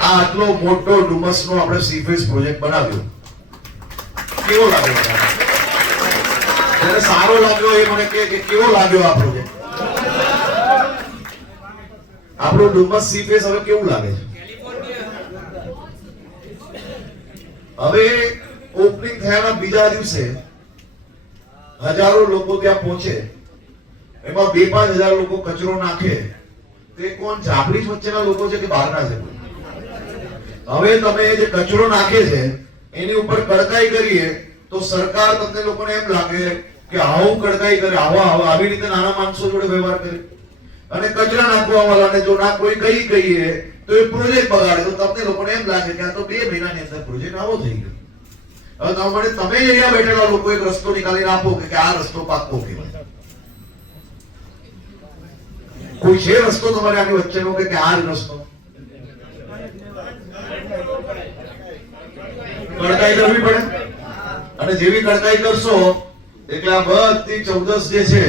આ આટલો મોટો ડુમસનો આપણે સીફેસ પ્રોજેક્ટ બનાવ્યો, કેવો લાગ્યો? જ્યારે સારો લાગ્યો એ મને કે કેવો લાગ્યો આ પ્રોજેક્ટ? આપણો ડુમસ સીફેસ હવે કેવું લાગે છે? હવે ઓપનિંગ થયાના બીજા દિવસે હજારો લોકો ત્યાં પહોંચે, એમાં 2-5 હજાર લોકો કચરો નાખે. તે કોણ ઝાપડી વચ્ચેના લોકો છે કે બહારના છે? હવે તમે જે કચરો નાખે છે એની ઉપર કડકાઈ કરીએ તો સરકાર તમને લોકોને એમ લાગે કે આવું કડકાઈ કરે, આવી રીતે નાના માણસો જોડે વ્યવહાર કરે. અને કચરા નાખવા વાળાને જો ના કોઈ કહીએ તો એ પ્રોજેક્ટ બગાડે, તો તમને લોકોને એમ લાગે કે આ તો 2 મહિનાની અંદર પ્રોજેક્ટ આવો થઈ ગયો. હવે તમે અહીંયા બેઠેલા લોકો એક રસ્તો નીકાળીને આપો કે આ રસ્તો પાક્કો કહેવાય. કોઈ છે રસ્તો તમારે આની વચ્ચેનો કે આ જ રસ્તો? કડકાઈ કરવી પડે, અને જેવી કડકાઈ કરશો એટલે આ બધી 14 જે છે